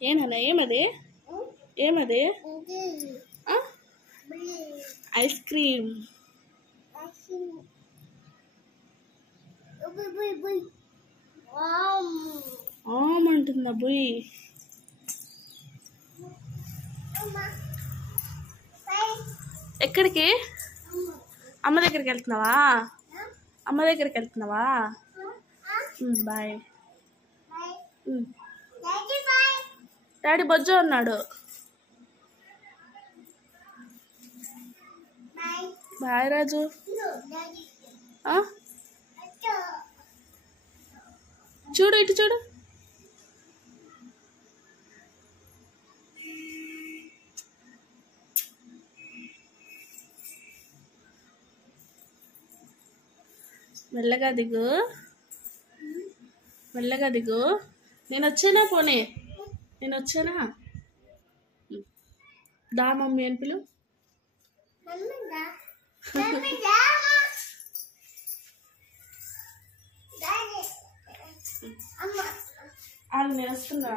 ఏనన్నా ఏమది ఏమది ice cream అంటుందా బుయ్ ఎక్కడికి అమ్మ దగ్గరికి వెళ్తున్నావా అమ్మ దగ్గరికి వెళ్తున్నావా బాయ్ డాడీ బొజ్జో అన్నాడు బాయ్ రాజు చూడు ఇటు చూడు మెల్లగా దిగు మెల్లగా దిగు నేను వచ్చానా పోనీ నేను వచ్చానా దా మమ్మీ అని పిలు నేను వస్తున్నా